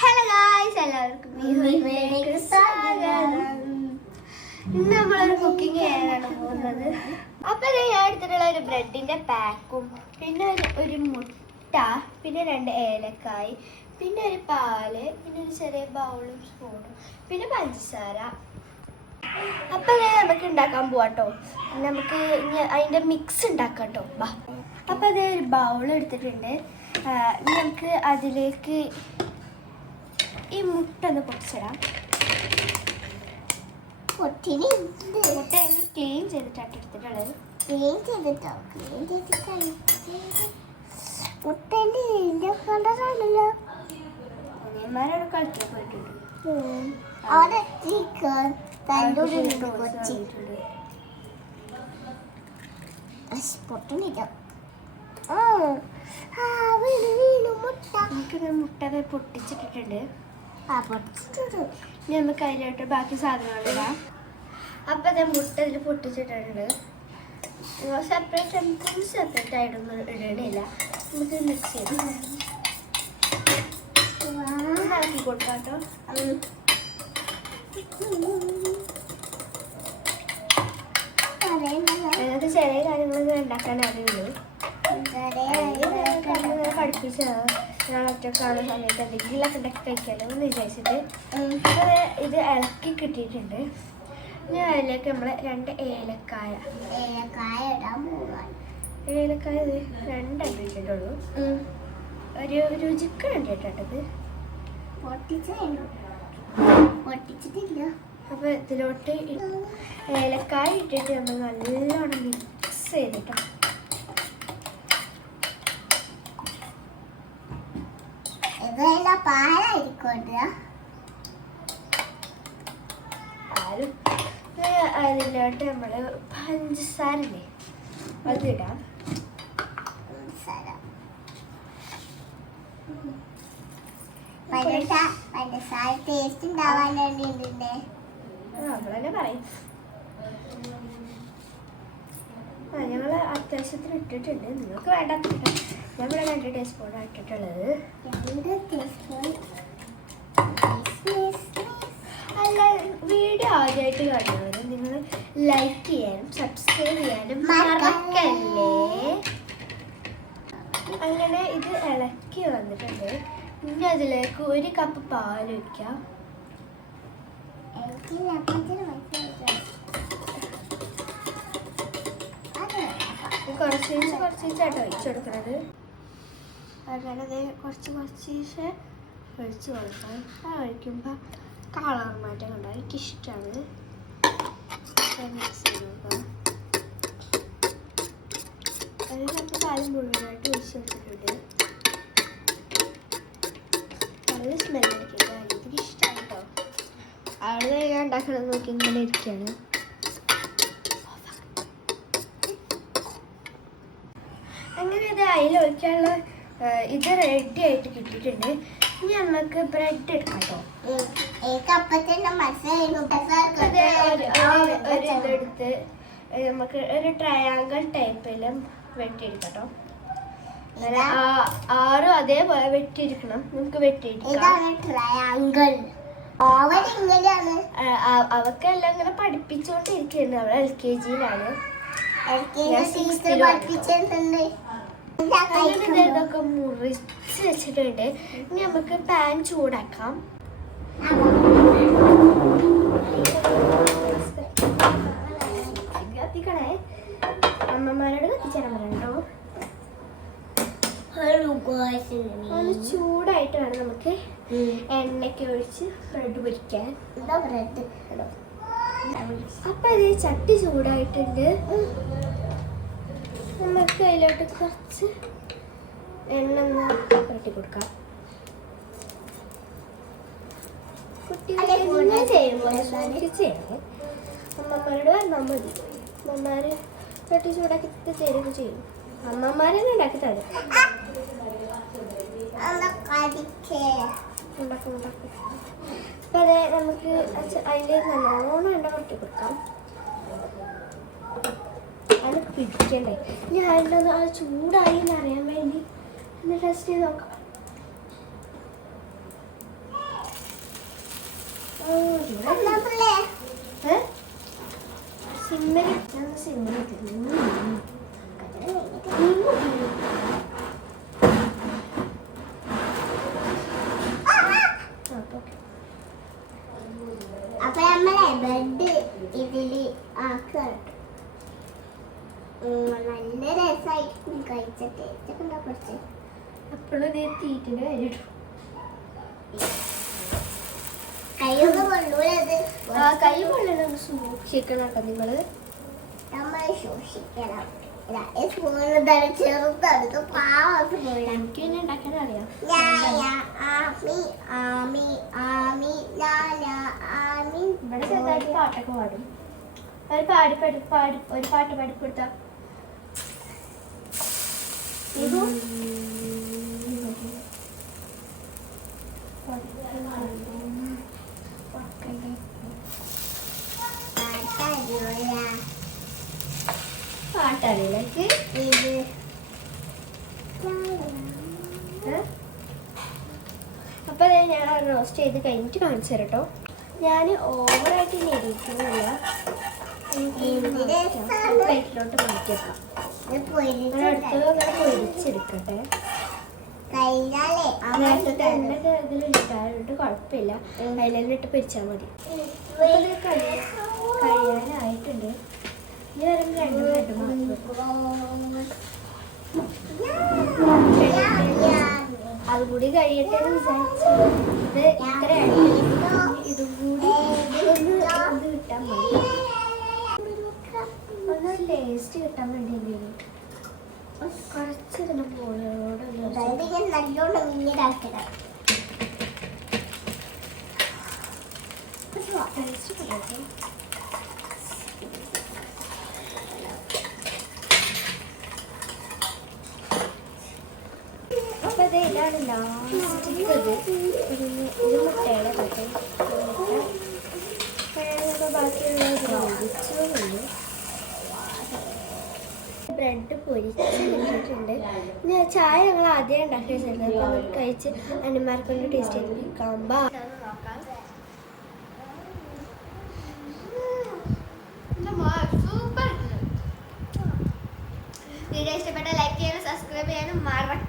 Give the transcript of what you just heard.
Hello guys, എല്ലാവർക്കും സ്വാഗതം. ഇന്ന് നമ്മളൊരു കുക്കിംഗ് ചെയ്യാനാണ് പോകുന്നത്. അപ്പൊ ഞാൻ എടുത്തിട്ടുള്ള ഒരു ബ്രെഡിന്റെ പാക്കും, പിന്നെ ഒരു മുട്ട, പിന്നെ 2 ഏലക്കായ്, പിന്നെ ഒരു പാല്, പിന്നെ ഒരു ചെറിയ ബൗളും സ്പൂണും, പിന്നെ പഞ്ചസാര. അപ്പൊ നമുക്ക് ഉണ്ടാക്കാൻ പോവാട്ടോ. നമുക്ക് അതിന്റെ മിക്സ് ഉണ്ടാക്കാം കേട്ടോ. അപ്പൊ അത് ഒരു ബൗൾ എടുത്തിട്ടുണ്ട്. നമുക്ക് അതിലേക്ക് ഈ മുട്ട ഒന്ന് പൊട്ടിച്ചിടാം. മുട്ട ക്ലീൻ ചെയ്തിട്ടാണ് എടുത്തിട്ടുള്ളത്. കളറാണല്ലോ. അനിയന്മാരോട് കളിക്കാൻ പോയിട്ടുണ്ട്. മുട്ട പൊട്ടിച്ചിട്ടിട്ടുണ്ട്. ഇനി നമുക്ക് അതിലോട്ട് ബാക്കി സാധനങ്ങളിടാം. അപ്പം അത് മുട്ട ഇതിൽ പൊട്ടിച്ചിട്ടുണ്ട്. സെപ്പറേറ്റ് ആയിട്ടൊന്നും ഇടണില്ല. നമുക്ക് മിക്സ് ചെയ്ത് ഇളക്കി കൊടുക്കാം കേട്ടോ. അതിനകത്ത് ചെറിയ കാര്യങ്ങളൊക്കെ ഉണ്ടാക്കാൻ അറിയുള്ളൂ. പഠിപ്പിച്ച ഒറ്റക്കാണുന്ന സമയത്ത് എന്തെങ്കിലുമൊക്കെ ഉണ്ടാക്കി കഴിക്കാമല്ലോ എന്ന് വിചാരിച്ചിട്ട് ഇത് ഇളക്കി കിട്ടിയിട്ടുണ്ട്. ഇനി അതിലേക്ക് നമ്മൾ 2 ഏലക്കായ ഇടാൻ പോകാം. ഏലക്കായ 2 ഇട്ടിട്ടുള്ളൂ. ഒരു രുചിക്ക് വേണ്ടിയിട്ടത് പൊട്ടിച്ചിട്ടില്ല. അപ്പോൾ ഇതിലോട്ട് ഏലക്കായ ഇട്ടിട്ട് നമ്മൾ നല്ലോണം മിക്സ് ചെയ്തിട്ടോ. അതിലോട്ട് നമ്മള് പഞ്ചസാരല്ലേ അതിടാം. പഞ്ചസാര ടേസ്റ്റ് നമ്മളന്നെ പറയും. ഞങ്ങള് അത്യാവശ്യത്തിന് ഇട്ടിട്ടുണ്ട്. നിങ്ങൾക്ക് വേണ്ട ഞമ്മളെ 2 ടീസ്പൂൺ ഇട്ടിട്ടുള്ളത്. അല്ല, വീഡിയോ ആദ്യമായിട്ട് കാണുന്നവർ നിങ്ങൾ ലൈക്ക് ചെയ്യാനും സബ്സ്ക്രൈബ് ചെയ്യാനും മറക്കല്ലേ. അങ്ങനെ ഇത് ഇളക്കി വന്നിട്ടുണ്ട്. ഇനി അതിലേക്ക് 1 കപ്പ് പാൽ ഒഴിക്കാം. കുറച്ചായിട്ട് ഒഴിച്ചു കൊടുക്കുന്നത്. അങ്ങനെ അത് കുറച്ച് ഒഴിച്ചു കൊടുക്കാം. ഒഴിക്കുമ്പോൾ കളർ മാറ്റം കണ്ടാൽ എനിക്കിഷ്ടമാണ്. മിക്സ് ചെയ്ത് നോക്കാം. അതിൽ നമുക്ക് പാലും മുഴുവനായിട്ട് ഒഴിച്ച് കൊടുത്തിട്ടുണ്ട്. നല്ല സ്മെല്ലടിക്കുന്നത് എനിക്ക് ഇഷ്ടമാണ് കേട്ടോ. അവിടെ ഞാൻ ഉണ്ടാക്കണമെന്ന് നോക്കി ഇങ്ങനെ ഇരിക്കുകയാണ്. അങ്ങനെ ഇത് അതിൽ ഒഴിക്കാനുള്ള ഇത് റെഡി ആയിട്ട് കിട്ടിയിട്ടുണ്ട്. ഇനി നമുക്ക് ബ്രെഡ് എടുക്കാം കേട്ടോ. ഇതെടുത്ത് നമുക്ക് ഒരു ട്രയാങ്കിൾ ടൈപ്പിലും വെട്ടിയെടുക്കാം കേട്ടോ. 6 അതേപോലെ വെട്ടിയെടുക്കണം. നമുക്ക് വെട്ടിയെടുക്കാം. അവർക്കെല്ലാം ഇങ്ങനെ പഠിപ്പിച്ചുകൊണ്ടിരിക്കുന്നു. അവൾ LKG-യിലാണ്. ഇതൊക്കെ മുറിച്ച് വെച്ചിട്ടുണ്ട്. ഇനി നമുക്ക് പാൻ ചൂടാക്കാം. കത്തിക്കണേ. അമ്മമാരോട് കത്തിച്ചാൽ പറയണ്ടോ. ഒന്ന് ചൂടായിട്ട് വേണം നമുക്ക് എണ്ണയ്ക്ക് ഒഴിച്ച് ബ്രെഡ് പൊരിക്കാൻ. അപ്പൊ ഇത് ചട്ടി ചൂടായിട്ടുണ്ട്. നമുക്ക് അതിലോട്ട് കുറച്ച് എണ്ണ പുരട്ടി കൊടുക്കാം. കുട്ടികളെ ചെയ്യുമ്പോൾ ചെയ്യണം. അമ്മമാരോട് വന്നാൽ മതി. അമ്മമാര് ചട്ടി ചൂടാക്കി തരുകയും ചെയ്യും. അമ്മമാരെന്നെ ഉണ്ടാക്കി തരും. അപ്പൊ അതെ, നമുക്ക് അതിൽ നല്ലോണം എണ്ണ പുരട്ടി കൊടുക്കാം. അത് പിടിക്കണ്ടേ. ഞാനൊന്ന് അത് ചൂടായി എന്നറിയാൻ വേണ്ടി ഒന്ന് ടെസ്റ്റ് ചെയ്ത് നോക്കാം. അപ്പൊ നമ്മളെ ബ്രെഡ് ഇതില് ആക്കണം. നല്ല രസമായിരിക്കും കഴിച്ചിട്ട്. കുറച്ച് അപ്പോഴും തീറ്റിന്റെ കാര്യം കൈയൊക്കെ കൊള്ളൂലത്. കൈ കൊള്ളണം സൂക്ഷിക്കണം കേട്ടോ നിങ്ങള്. നമ്മൾ സൂക്ഷിക്കണം. ചെറുതാണ് പാവത്ത് പോയി. എനിക്ക് പിന്നെ ഉണ്ടാക്കാൻ അറിയാം. ഇവിടെ ചെറുതായിട്ട് പാട്ടൊക്കെ പാടും. ഒരു പാട്ട് പാടിക്കൊടുത്ത പാട്ടറിയിലേക്ക് ഇത് അപ്പൊ ഞാൻ റോസ്റ്റ് ചെയ്ത് കഴിഞ്ഞിട്ട് കാണിച്ചു തരാം കേട്ടോ. ഞാൻ ഓവറായിട്ട് ഇനി എരിക്കുന്നില്ല. പ്ലേറ്റിലോട്ട് മാറ്റിയേക്കാം. പൊരിച്ചെടുക്കട്ടെ. ഇതിലിട്ടായിട്ട് കുഴപ്പമില്ല. അതിലിട്ട് പൊരിച്ചാൽ മതി. കഴിയാനായിട്ടുണ്ട്. ഇനി വരുമ്പോൾ രണ്ട് ബ്രെഡ് അതുകൂടി കഴിയട്ടെ എന്ന് വിചാരിച്ചു. ഇത് ഇത്രയാണ്. ഇതും കൂടി ഒന്ന് കിട്ടാൻ മതി. ഒന്ന് ടേസ്റ്റ് കിട്ടാൻ വേണ്ടി എന്തെങ്കിലും കുറച്ച് ഇതിന് പോയോട് നല്ലോണം ഇങ്ങനെയാക്കണം. ടേസ്റ്റ് കിട്ടും. അപ്പൊ ഇത് ഇതാണ് ലാസ്റ്റ്. ഇത് മുട്ടയുടെ കട്ടെ ബാക്കിയുള്ള ബ്രെഡ് പൊരിച്ച് വെച്ചിട്ടുണ്ട്. ചായ ഞങ്ങൾ ആദ്യം ഉണ്ടാക്കി വെച്ചിട്ടുണ്ട്. അപ്പോൾ അത് കഴിച്ച് അനിമാർക്കൊണ്ട് ടേസ്റ്റ് ചെയ്തിരിക്കുമ്പോൾ വീഡിയോ ഇഷ്ടപ്പെട്ട ലൈക്ക് ചെയ്യാനും സബ്സ്ക്രൈബ് ചെയ്യാനും മറക്കും.